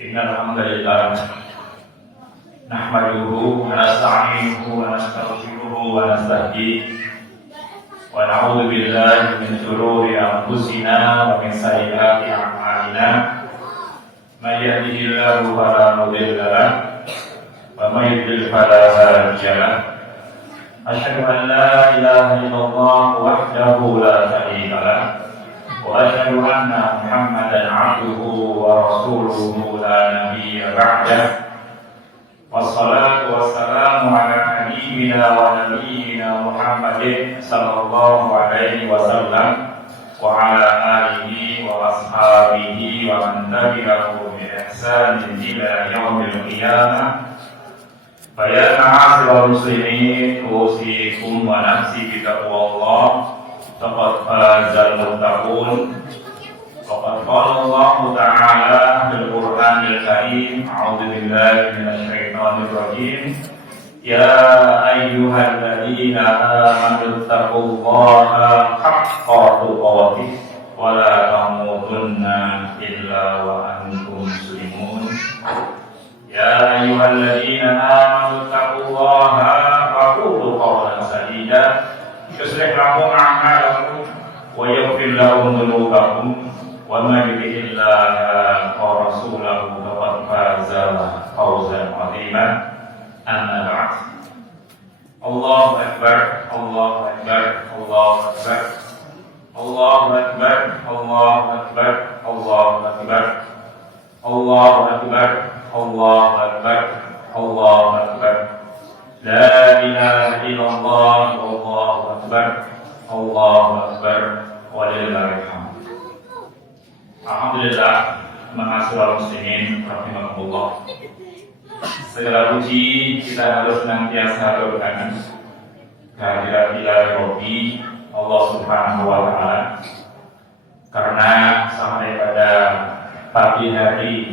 Innal hamdalillah nahmaduhu wa nasta'inuhu wa nastaghfiruhu wa nastahdihi wa na'udzu billahi min shururi anfusina wa min sayyiati a'malina. May yahdihillahu fala mudilla lahu wa may yudlil fala hadiya lahu. Asyhadu an la ilaha illallah wahdahu la syarika lahu wa asyhadu anna Muhammadan 'abduhu wa rasuluhu la nabiyya ba'dahu. Wassalatu wassalamu ala habibina wa nabiyyina Muhammadin sallallahu alaihi wasallam wa ala alihi wa ashabihi wa man tabi'ahu bi ihsanin ila yaumil qiyamah. Fa ya ma'asyiral muslimin, usikum wa nafsi bi taqwallah. Faqad fazal muttaqun. Faqad qala Allah Ta'ala fil Qur'anil Karim, a'udzu billahi minasy syaithanir rajim. Ya ayyuhalladzina amanu taqullaha haqqa tuqatih wa la tamutunna illa wa antum muslimun. Ya ayyuhalladzina amanu taqullaha wa qulu qawlan sadida yuslih lakum a'malakum wa yaghfir lakum dhunubakum wa may yuti'illaha wa rasulahu faqad faza fawzan 'azima. Amma ba'd. Allahu akbar, Allahu akbar, Allahu akbar, Allahu akbar, Allahu akbar, Allahu akbar, Allahu akbar, Allahu akbar, Allahu akbar. La ilaha illallah, Allahu akbar, Allahu akbar, walillahil hamd. Alhamdulillah, ma'asyiral muslimin rahimakumullah. Segala puji kita harus senantiasa berkenan kehadirat ilahi Rabbi Allah Subhanahu wa Ta'ala, karena sampai pada pagi hari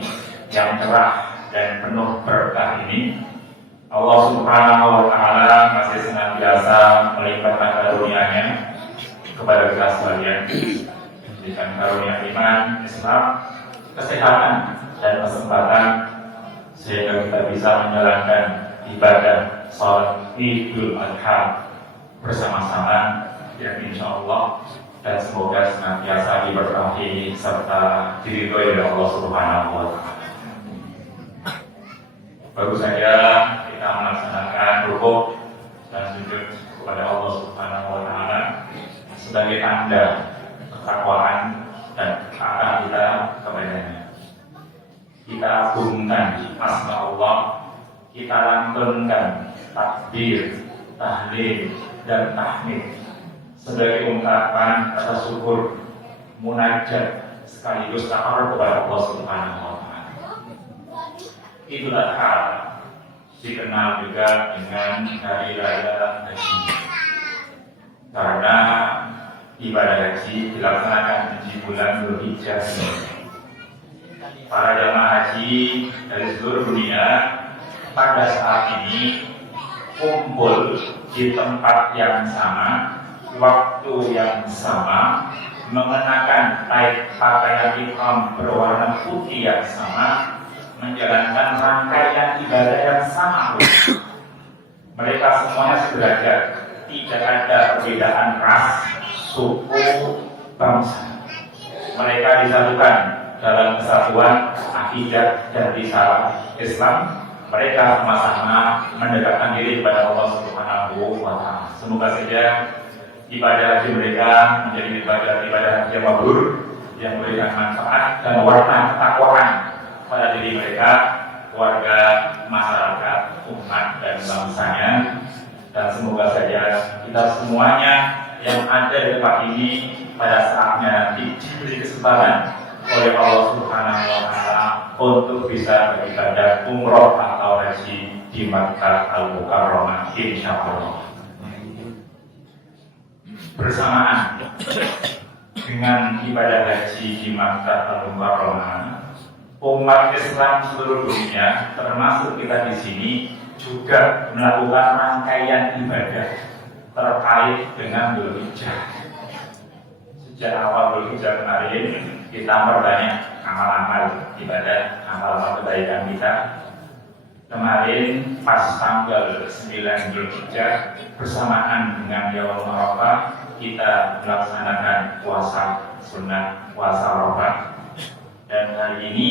yang cerah dan penuh berkah ini, Allah Subhanahu wa Ta'ala masih senantiasa melimpahkan karunia-Nya kepada kita sekalian, memberikan karunia iman, Islam, kesehatan dan kesempatan sehingga kita bisa menjalankan ibadah salat Idul Adha bersama-sama, dan insyaallah dan semoga senantiasa diberkahi serta diridhoi oleh Allah Subhanahu wa Ta'ala. Baru saja kita melaksanakan rukuk dan sujud kepada Allah Subhanahu wa Ta'ala sebagai tanda ketakwaan dan ketaatan kita kepadanya. Kita agungkan asma Allah, kita lantunkan takbir, tahlil dan tahmid sebagai ungkapan rasa syukur, munajat sekaligus taqarrub kepada Allah Subhanahu wa Ta'ala. Idul Adha dikenal juga dengan hari raya haji, karena ibadah haji dilaksanakan di bulan Dzulhijjah. Para jamaah haji dari seluruh dunia pada saat ini kumpul di tempat yang sama, waktu yang sama, mengenakan pakaian ihram berwarna putih yang sama, menjalankan rangkaian ibadah yang sama. Mereka semuanya sederajat, tidak ada perbedaan ras, suku, bangsa. Mereka disatukan dalam kesatuan akidah dan risalah Islam. Mereka sama-sama mendekatkan diri kepada Allah Subhanahu wa Ta'ala. Semoga saja ibadah haji mereka menjadi ibadah haji yang mabrur, yang memberikan manfaat dan warna ketakwaan pada diri mereka, keluarga, masyarakat, umat dan bangsanya. Dan semoga saja kita semuanya yang ada di tempat ini pada saatnya diberi kesempatan oleh Allah Subhanahu wa Ta'ala untuk bisa beribadah umroh atau haji di Makkah Al-Mukarramah, insyaallah. Bersamaan dengan ibadah haji di Makkah Al-Mukarramah, umat Islam seluruh dunia termasuk kita di sini juga melakukan rangkaian ibadah terkait dengan Dzulhijjah. Sejak awal Dzulhijjah kemarin kita memperbanyak amal-amal ibadah, amal-amal kebaikan kita. Kemarin pas tanggal 9 Zulhijjah bersamaan dengan Yaumul Arafah kita melaksanakan puasa sunnah, puasa Arafah. Dan hari ini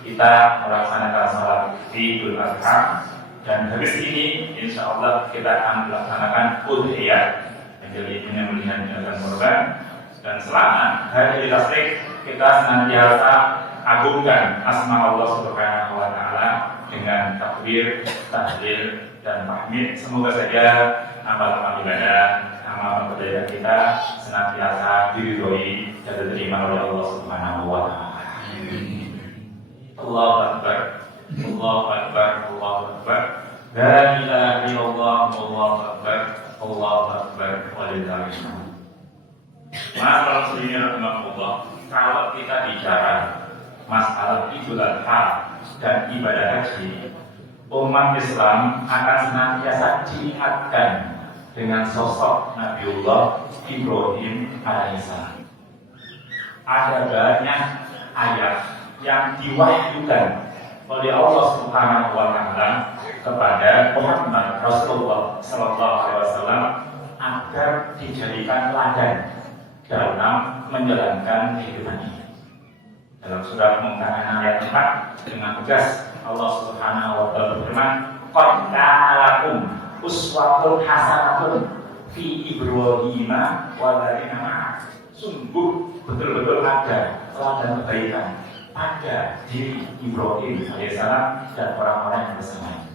kita melaksanakan salat Idul Adha, dan habis ini insya Allah kita akan melaksanakan udhiyah, menjadi penyembelihan binatang kurban. Dan selama hari Tasyrik kita senantiasa agungkan asma Allah Subhanahu wa Ta'ala dengan takbir, tahlil, dan tahmid. Semoga saja amal-amal ibadah, amal kebaikan kita senantiasa diridhoi dan diterima oleh Allah Subhanahu wa Ta'ala. Allahu Akbar, Allahu Akbar, Allahu Akbar. La ilaha illallah, Allahu Akbar, Allahu Akbar, walillahil hamd. Masalah muslimin rahimahullah, kalau kita bicara masalah Idul Adha dan ibadah haji, umat Islam akan senantiasa diingatkan dengan sosok Nabiullah Ibrahim alaihissalam. Ada banyak ayat yang diwahyukan oleh Allah Subhanahu wa Ta'ala kepada Muhammad Rasulullah Sallallahu Alaihi Wasallam agar dijadikan teladan dalam menjalankan kehidupan ini. Dalam surah Al-Mumtahanah ayat 4 dengan tegas Allah Subhanahu wa Ta'ala berfirman, "Qad kana lakum uswatun hasanatun fi Ibrahim walladzina ma'ah." Sungguh betul-betul ada teladan kebaikan pada diri Ibrahim alaihissalam dan orang-orang yang bersamanya.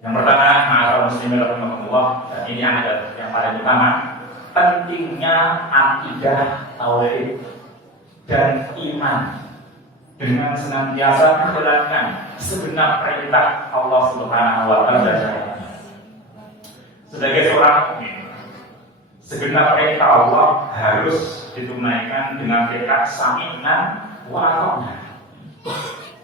Yang pertama, ma'asyiral muslimin rahimahumullah, dan ini ada yang paling utama, pentingnya akidah tauhid dan iman dengan senantiasa menjalankan segenap perintah Allah Subhanahu wa Ta'ala dan syariatnya. Sebagai seorang mukmin, segenap perintah Allah harus ditunaikan dengan tekad sami'na wa ata'na.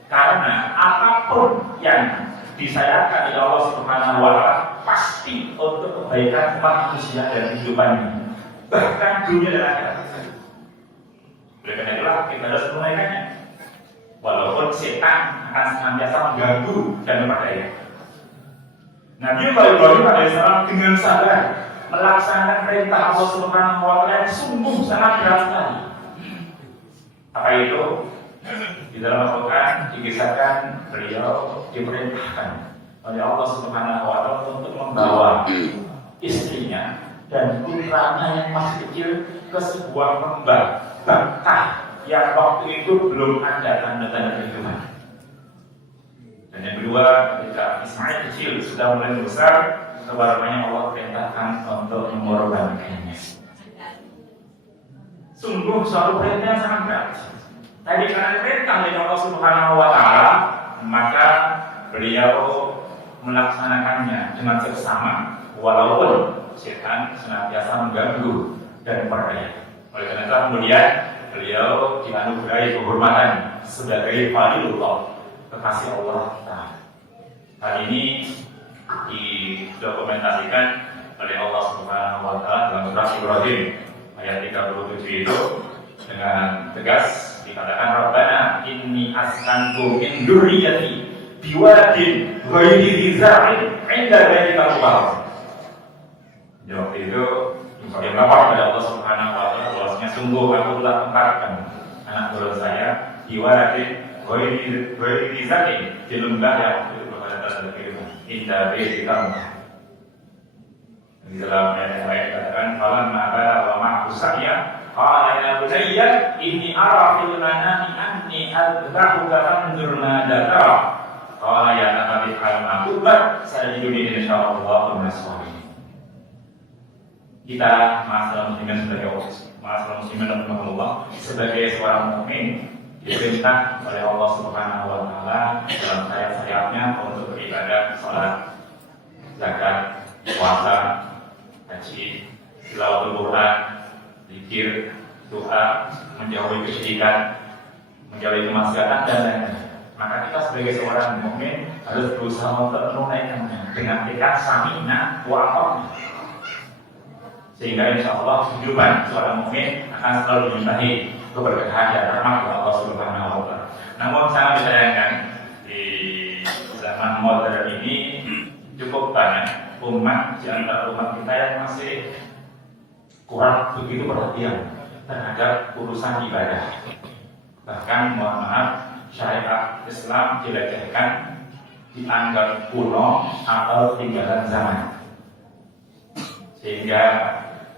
Karena apapun yang disayangkan oleh Allah Subhanahu wa Ta'ala pasti untuk kebaikan umat manusia dan kehidupannya, bahkan dunia dan akhirat. Oleh karena itulah kita harus menunaikannya, walaupun setan akan senantiasa mengganggu dan memperdaya. Nabi Ibrahim alaihissalam dengan sabar melaksanakan perintah Allah Subhanahu wa Ta'ala yang sungguh sangat berat sekali. Apa itu? Di dalam Al-Quran dikisahkan beliau diperintahkan oleh Allah Subhanahu wa Ta'ala untuk membawa istrinya dan putranya yang masih kecil ke sebuah lembah Baktah yang waktu itu belum ada tanda-tanda kehidupan. Dan yang kedua, ketika Ismail kecil sudah mulai besar, kebarangannya Allah perintahkan untuk mengorbankannya. Sungguh suatu perintah yang sangat berat. Tadi karena perintah dari Allah Subhanahu wa Ta'ala, maka beliau melaksanakannya dengan seksama, walaupun setan senantiasa mengganggu dan memperdaya. Oleh karena itu kemudian beliau dianugerahi kehormatan sebagai Waliyullah, kekasih Allah Ta'ala. Hal ini didokumentasikan oleh Allah Subhanahu wa Ta'ala dalam surah Ibrahim ayat 37 itu dengan tegas dikatakan, Rabbana inni askantu min dzurriyyati biwadin ghairi dzi zar'in 'inda baitikal muharram. Di waktu itu Ibrahim lapor kepada Allah Subhanahu wa Ta'ala bahwasanya sungguh aku telah tempatkan anak turun saya di wadin ghairi dzi zar'in, di lembah yang itu berada dalam kehidupan inda baitikal muharram. Di dalam ayat dikatakan, falamma balagha wa ma'ahu sa'ya qala ya bunayya inni ara fil manami anni adbahuka fanzur ma tara. Qala ya abati ma tubat sayajiduni insyaallah minas sabirin. Kita masalah muslimin rahimahullah sebagai seorang mukmin diperintah oleh Allah Subhanahu wa Ta'ala dalam syariat-syariatnya untuk beribadah, salat, zakat, puasa, haji, tilawatul Quran, zikir, doa, menjauhi kesyirikan, menjauhi kemaksiatan dan lain-lain. Maka kita sebagai seorang mukmin harus berusaha untuk menunaikannya dengan tekad sami'na wa ata'na. Sehingga insya Allah kehidupan seorang mukmin akan selalu diberkahi keberkahan dan rahmat Allah Subhanahu wa Ta'ala. Namun sangat disayangkan di zaman modern ini cukup banyak umat di antara umat kita yang masih kurang begitu perhatian terhadap urusan ibadah. Bahkan mohon maaf, syariat Islam dilecehkan, dianggap kuno atau tinggalan zaman. Sehingga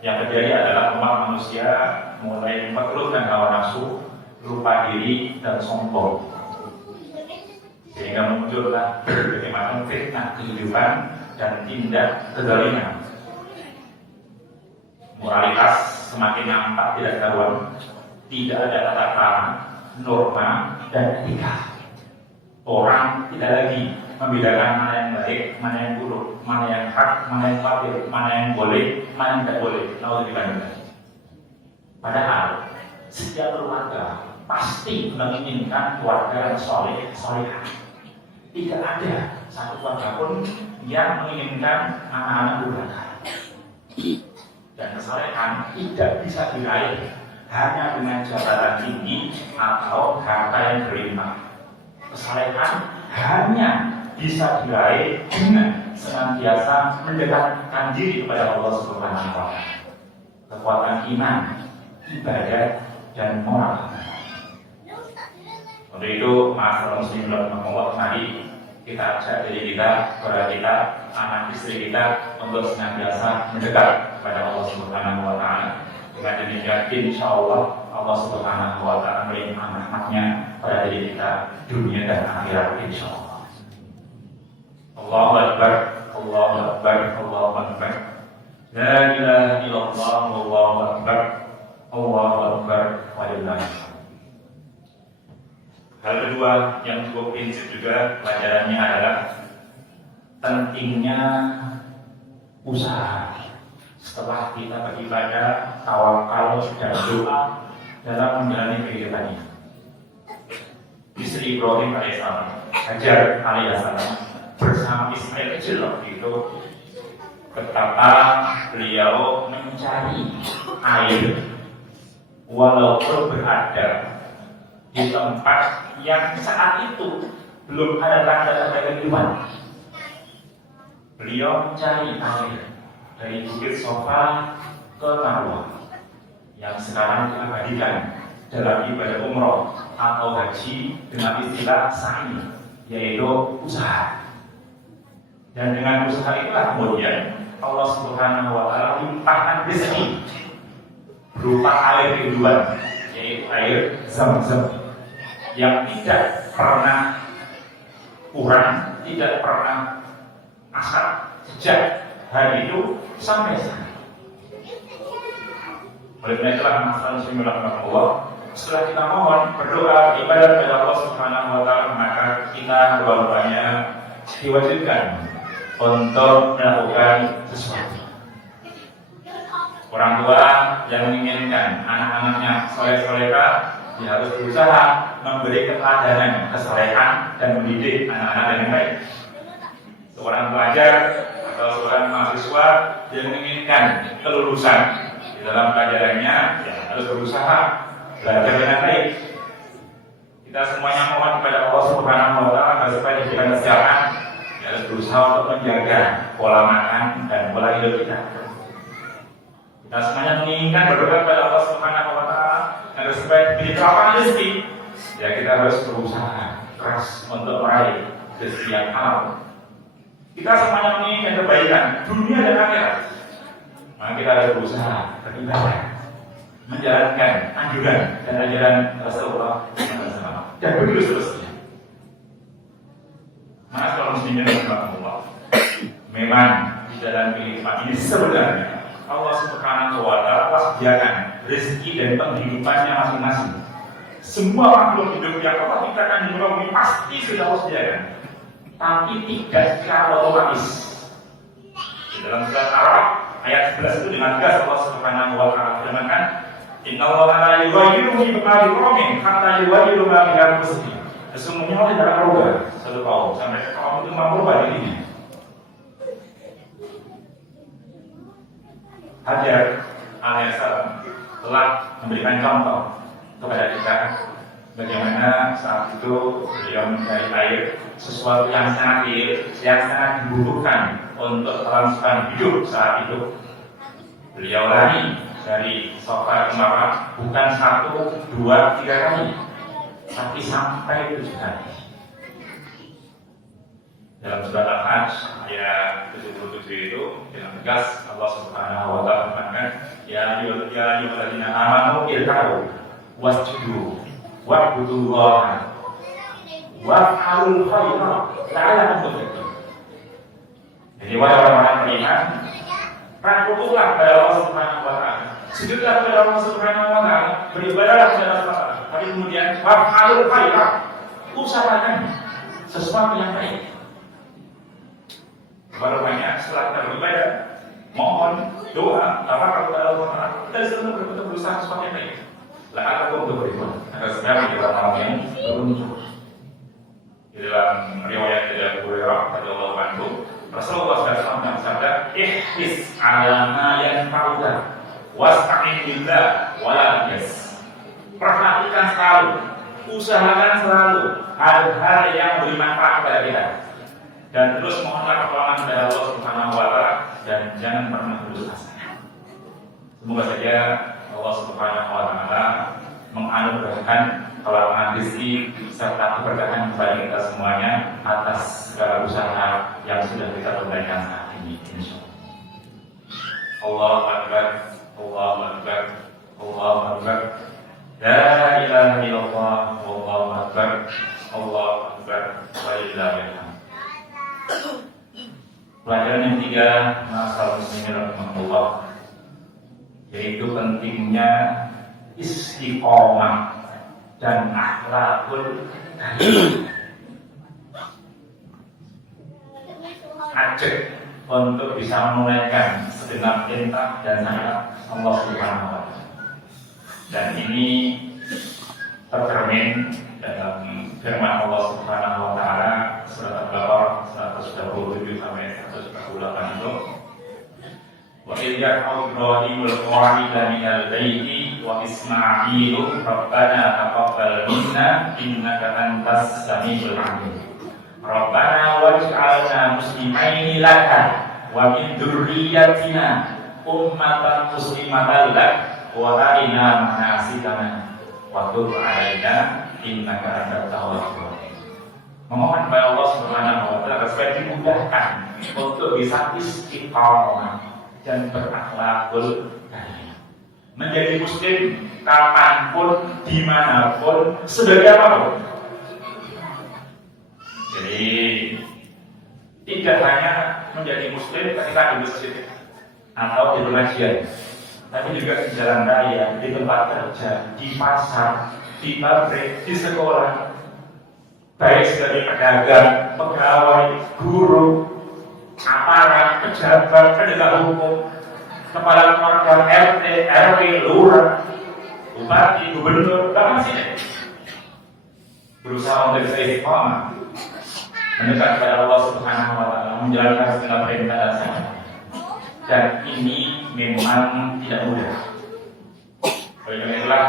yang terjadi adalah umat manusia mulai memperturutkan hawa nafsu, lupa diri dan sombong. Sehingga muncullah berbagai macam fitnah kehidupan dan tindak kezaliman. Moralitas semakin nampak tidak karuan, tidak ada tata krama, norma dan etika. Orang tidak lagi membedakan mana yang baik, mana yang buruk, mana yang hak, mana yang batil, mana yang boleh, mana yang tidak boleh. Nauzubillah. Padahal setiap keluarga pasti menginginkan keluarga yang soleh, solehah. Tidak ada satu keluarga pun yang menginginkan anak-anak durhaka. Dan kesolehan tidak bisa diraih hanya dengan jabatan tinggi atau harta yang berlimpah. Kesolehan hanya bisa diraih dengan senantiasa mendekatkan diri kepada Allah Subhanahu wa Ta'ala. Kekuatan iman, ibadah, dan moral. Untuk itu, masyarakat muslim Allah, mari kita ajak diri kita, keluarga kita, anak istri kita untuk senantiasa mendekat kepada Allah Subhanahu wa Ta'ala. Dengan demikian, insya Allah Allah Subhanahu wa Ta'ala melimpahkan rahmatnya pada diri kita dunia dan akhirat, insya Allah. Allahu Akbar, Allahu Akbar, Allahu Akbar. La ilaha illallah, Allahu Akbar, Allahu Akbar, walillahilhamd. Hal kedua yang cukup prinsip juga pelajarannya adalah pentingnya usaha setelah kita beribadah, tawakal dan doa dalam menjalani kehidupannya. Istri Ibrahim alaihissalam, Hajar alaihissalam bersama Ismail kecil waktu itu, betapa beliau mencari air walaupun berada di tempat yang saat itu belum ada tanda-tanda kehidupan. Beliau mencari air dari Bukit Sofa ke Marwah yang sekarang diabadikan dalam ibadah umroh atau haji dengan istilah sa'i, yaitu usaha. Dan dengan usaha itulah kemudian Allah Subhanahu wa Ta'ala limpahkan rezeki berupa air kehidupan, yaitu air Zam-Zam yang tidak pernah kurang, tidak pernah asal sejak hari itu sampai sekarang. Oleh karena itulah masalah Allah, setelah kita mohon berdoa ibadah kepada Allah Subhanahu wa Ta'ala, maka kita berdoanya diwajibkan untuk melakukan sesuatu. Orang tua yang menginginkan anak-anaknya soleh-solehah, dia harus berusaha memberi keteladanan, kesolehan dan mendidik anak-anak dengan baik. Seorang pelajar atau seorang mahasiswa yang menginginkan kelulusan di dalam pelajarannya, ya harus berusaha belajar dengan baik. Kita semuanya mohon kepada Allah Subhanahu wa Ta'ala agar supaya diberikan kesehatan, ya harus berusaha untuk menjaga pola makan dan pola hidup kita. Kita semuanya menginginkan berdoa kepada Allah Subhanahu wa Ta'ala agar supaya diberi kelapangan rezeki, ya kita harus berusaha keras untuk meraih rezeki yang halal. Kita semuanya menginginkan kebaikan dunia dan akhirat, maka kita harus berusaha beribadah, menjalankan anjuran dan ajaran Rasulullah dan begitu seterusnya. Maka kalau muslimin Allah, memang di dalam kehidupan ini sebenarnya Allah Subhanahu wa Ta'ala sediakan rezeki dan penghidupannya masing-masing. Semua makhluk hidup yang Allah ciptakan di muka bumi pasti sudah Allah sediakan, tapi tidak secara otomatis. Di dalam surat Al-Araf ayat 11 itu dengan tegas Allah Subhanahu wa Ta'ala firmankan, Innallaha la yughayyiru ma biqaumin hatta yughayyiru ma bi anfusihim. Sesungguhnya Allah tidak akan merubah satu kaum sampai kaum itu mampu merubah dirinya. Hajar alaihissalam telah memberikan contoh kepada kita bagaimana saat itu beliau mencari air, sesuatu yang sangat real, yang sangat dibutuhkan untuk kelangsungan hidup saat itu. Beliau lari dari Safa ke Marwah bukan 1, 2, 3 kali, tapi sampai 7 kali. Dalam surat Al-Hajj ayat 77 itu dengan tegas Allah Subhanahu wa taala mengatakan, ya ayyuhalladzina amanu irka'u wasjudu wa'budullaha waf'alul khaira la'allakum tuflihun. Jadi wahai orang beriman, rangkumlah kepada Allah Subhanahu wa taala, sujudlah kepada Allah Subhanahu wa taala, beribadahlah kepada Allah. Tapi kemudian waf'alul khaira, usahakan sesuatu yang baik. Baru banyak setelah kita beribadah, mohon doa, tawakal kepada Allah Taala, kita selalu berusaha sesuatu yang baik. La'allakum tuflihun. Agar sekarang kita orang yang beruntung. Di dalam riwayat dari Abu Hurairah radhiyallahu anhu, Rasulullah SAW bersabda, ihris 'ala ma yanfa'uka wasta'in billah wa la yas. Perhatikan selalu, usahakan selalu hal-hal yang beri manfaat kepada kita. Dan terus mohonlah pertolongan dari Allah Subhanahu wa taala dan jangan pernah putus asa. Semoga saja Allah Subhanahu wa taala menganugerahkan kelapangan rezeki serta keberkahan bagi kita semuanya atas segala usaha yang sudah kita tunaikan saat ini, insyaallah. Allahu akbar, Allahu akbar, Allahu akbar. La ilaha illallah, wallahu akbar, Allahu akbar, walillahil hamd. Pelajaran yang ketiga, masalah muslimin rahmatullah, yaitu pentingnya istiqomah dan akhlakul karimah. Ajak untuk bisa menunaikan segenap perintah dan syariat Allah Subhanahu wa taala. Dan ini tercermin dalam firman Allah Subhanahu wa taala surat Al-Baqarah 127 sampai 148 itu. Wa idh yarfa'u Ibrahimul qawa'ida minal baiti wa Ismailu rabbana taqabbal minna innaka antas samiul 'alim. Rabbana waj'alna muslimaini laka wa min dzurriyyatina ummatan muslimatan lak wa arina manasikana wa tub 'alaina innaka antat tawwabur rahim. Memohon kepada Allah Subhanahu wa taala supaya dimudahkan untuk bisa istiqomah dan berakhlakul karimah. Menjadi muslim kapanpun, dimanapun, sebagai apapun. Jadi tidak hanya menjadi muslim ketika di masjid atau di pengajian, tapi juga di jalan raya, di tempat kerja, di pasar, di pabrik, di sekolah, baik sebagai pedagang, pegawai, guru, aparat, pejabat, penegak hukum, kepala keluarga RT, RW, lurah, bupati, gubernur, bahkan presiden, berusaha untuk bisa istiqomah, mendekat kepada Allah Subhanahu wa taala, menjalankan segala perintah dan syariat. Dan ini memang tidak mudah. Oleh karena itulah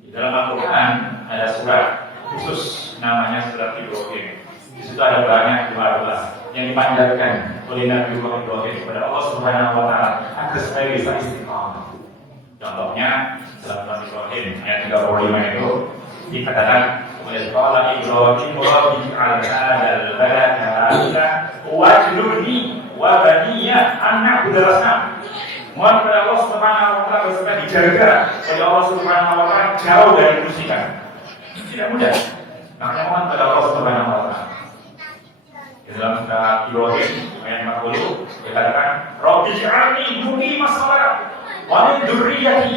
di dalam Al-Quran ada surat khusus namanya surat Ibrahim. Di situ ada banyak doa-doa yang dipanjatkan oleh Nabi Ibrahim kepada Allah Subhanahu wa taala agar supaya bisa istiqomah. Contohnya dalam surat Ibrahim ayat 35 itu dikatakan oleh qala Ibrahim rabbi ij'al hadzal balada aminan waj'alni wa baniya an na'budal asnam. Mohon kepada Allah Subhanahu wa taala supaya dijaga oleh Allah Subhanahu wa taala jauh dari kemusyrikan. Tidak mudah. Maka mohon kepada Allah Subhanahu wa taala. Di dalam surat Ibrahim ayat 40 dikatakan rabbi ij'alni muqimas shalah wa min dzurriyyati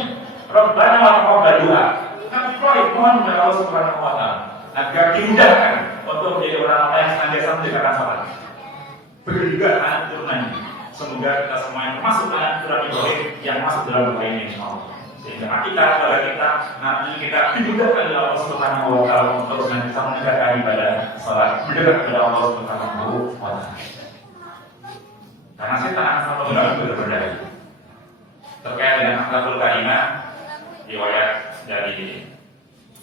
rabbana wa taqabbal du'a. Nabi Ibrahim mohon kepada Allah Subhanahu wa taala agar dimudahkan untuk menjadi orang yang senantiasa menjalankan salat. Begitu juga anak turunannya. Semoga kita semua yang termasuk anak turunan Ibrahim yang masuk dalam doa ini insyaallah. Sehingga kita, keluarga kita, nanti kita dimudahkan oleh Allah Subhanahu wa taala untuk senantiasa menegakkan ibadah salat, mendekat kepada Allah Subhanahu wa taala. Karena setan akan selalu mengganggu berdaya. Terkait dengan akhlakul karimah, riwayat dari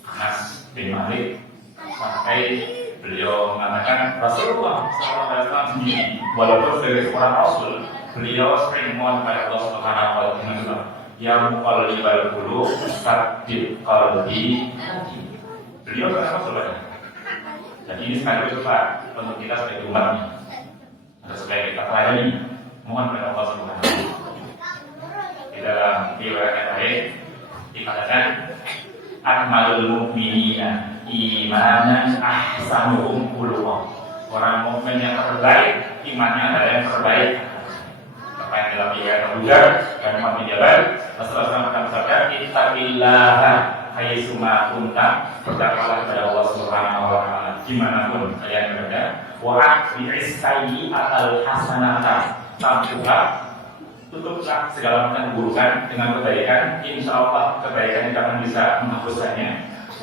Anas bin Malik sampai beliau mengatakan Rasulullah SAW sendiri walaupun sebagai seorang Rasul beliau sering mohon pada Allah Subhanahu wa Ta'ala yang muqallibal qulub tsabbit qalbi. Beliau berkata saudara. Dan ini sekali coba untuk kita sebagai umatnya atau sebagai kita layani mohon pada Allah Subhanahu wa Ta'ala. Di dalam riwayat yang lain dikatakan akmalul mu'minina imanan ahsanuhum khuluqan. Orang mukmin yang terbaik imannya adalah yang terbaik. Apa yang dalam riwayat Abu Dzar dan Mu'adz bin Jabal Rasulullah SAW bersabda ittaqillaha haitsuma kunta, bertakwalah kepada Allah Subhanahu wa Ta'ala dimanapun kalian berada. Wa aqbi'is sayyi'atal hasanata tamhuha, tutuplah segala macam keburukan dengan kebaikan, insya Allah kebaikan itu akan bisa menghapuskannya.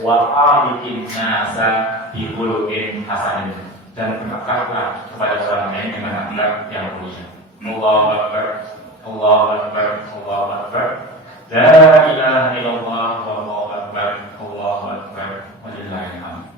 Wa alikin nasa bikhuluqin hasanin, dan bertakwalah kepada orang lain dengan akhlak yang mulia. Allahu Akbar, Allahu Akbar, Allahu Akbar. La ilaha illallah wallahu akbar, Allahu akbar, walillahil hamd.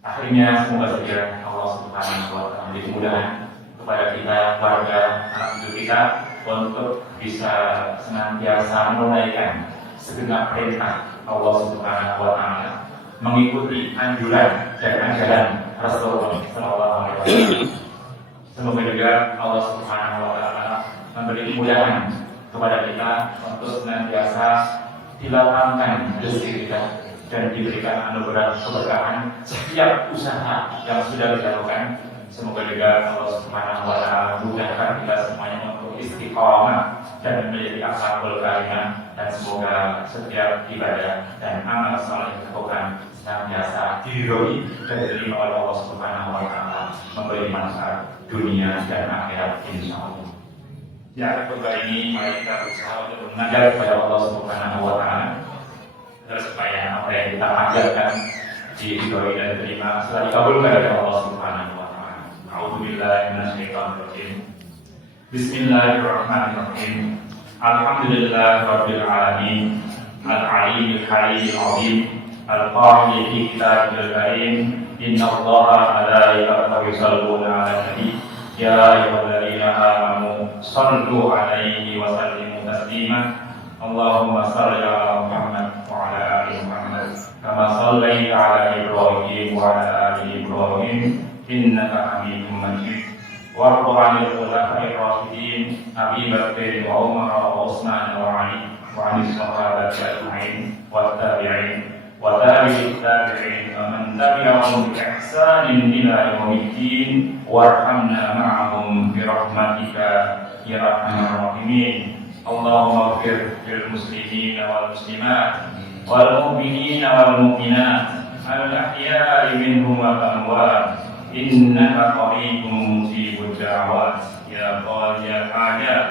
Akhirnya semoga saja Allah Subhanahu wa Ta'ala memberi kemudahan kepada kita, keluarga, anak cucu kita untuk bisa senantiasa menunaikan segenap perintah Allah Subhanahu wa Ta'ala, mengikuti anjuran dan ajaran Rasulullah SAW. Semoga juga Allah Subhanahu wa Ta'ala memberi kemudahan kepada kita untuk senantiasa dilapangkan rezeki kita dan diberikan anugerah keberkahan setiap usaha yang sudah dilakukan. Semoga juga Allah Subhanahu wa Ta'ala mudahkan kita semuanya untuk istiqamah dan menjadi ashabul karimah, dan semoga setiap ibadah dan amal saleh yang dilakukan senantiasa diridhoi dan diterima oleh Allah Subhanahu wa Ta'ala, memberi manfaat dunia dan akhirat insyaallah. Ya, khutbah ini mari kita berusaha untuk mengajar kepada Allah Subhanahu wa Ta'ala agar supaya apa yang kita ajarkan diridhoi dan diterima setelah dikabulkan oleh Allah Subhanahu wa Ta'ala. A'udzubillahi minasyaitonir rajim. Bismillahirrahmanirrahim. Alhamdulillahirabbil alamin. Al-'aliyyil hayyul 'azim. Al-qa'il fi kitabil karim. Innallaha wa malaikatahu yusholluna 'alan nabi. Ya ayyuhalladzina amanu shallu 'alaihi wa sallimu taslima. Allahumma shalli 'ala Muhammad wa 'ala ali Muhammad kama shallaita 'ala Ibrahim wa 'ala ali Ibrahim innaka Hamidum Majid. Warḍu 'anil khulafa'ir rasyidin Abi Bakr wa Umar wa Utsman wa 'Ali wa 'anis sahabati ajma'in wa tabi'in wa tabi'it tabi'in wa man tabi'ahum bi ihsanin ila yaumiddin warhamna ma'ahum bi rahmatika ya arhamar rahimin. Allahumma ighfir lil muslimin wal muslimat wal mu'minin wal mu'minat al ahya'i minhum wal amwat innaka qaribun mujibud da'wat ya qadiyal hajat.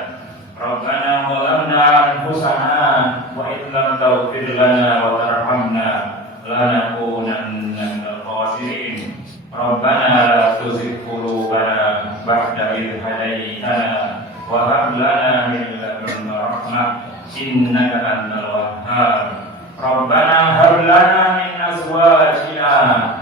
Rabbana zalamna anfusana wa in lam taghfir lana wa tarhamna lanakunanna minal khasirin. Rabbana la tuzigh qulubana ba'da idh hadaytana wa hab lana min ladunka rahmah innaka antal wahhab. Rabbana hab lana min azwajina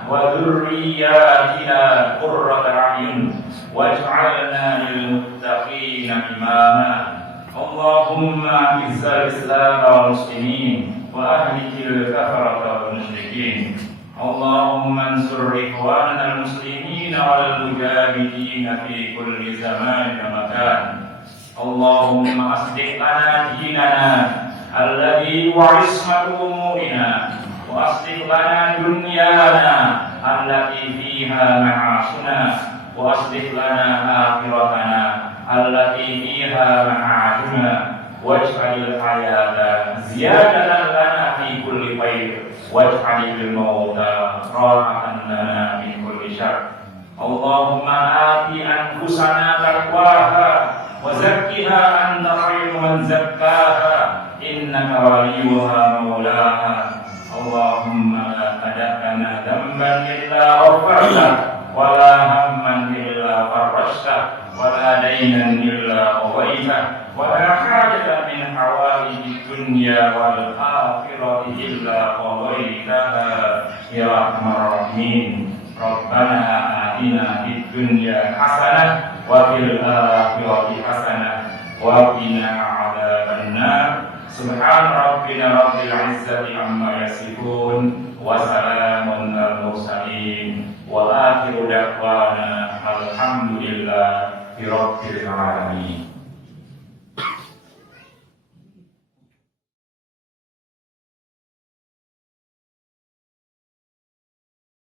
wa dhurriyyatina qurrata a'yun waj'alna lil muttaqina imama. Allahumma izzal Islam wal muslimin wa ahlikil kafarata wal musyrikin. Allahumma ansur ikhwanana al muslimin wal mujahidin fi kulli zaman wa makan. Allahumma aslih lana dinana alladhi huwa ismatu umurina wa aslih lana dunyana allati fiha ma'ashuna wa aslih lana akhiratana allati fiha ma'aduna waj'alil hayata ziyadatan lana fi kulli khair waj'alil mauta rahatan lana min kulli syarr. Allahumma ati anfusana taqwaha wa zakkiha anta khairu man zakkaha innaka waliyuha maulaha. Allahumma la tada'na dhanban illa ghafarta wa la hamman illa farajta ولا دينا إلا قضيته ولا حاجة من حوائج الدنيا والآخرة الآخرة إلا قضيتها يا أرحم الراحمين. ربنا آتنا في الدنيا حسنة وفي الآخرة حسنة وقنا عذاب النار. سبحان ربنا رب العزة عما يصفون وسلام على المرسلين وآخر دعوانا الحمد لله رب العالمين.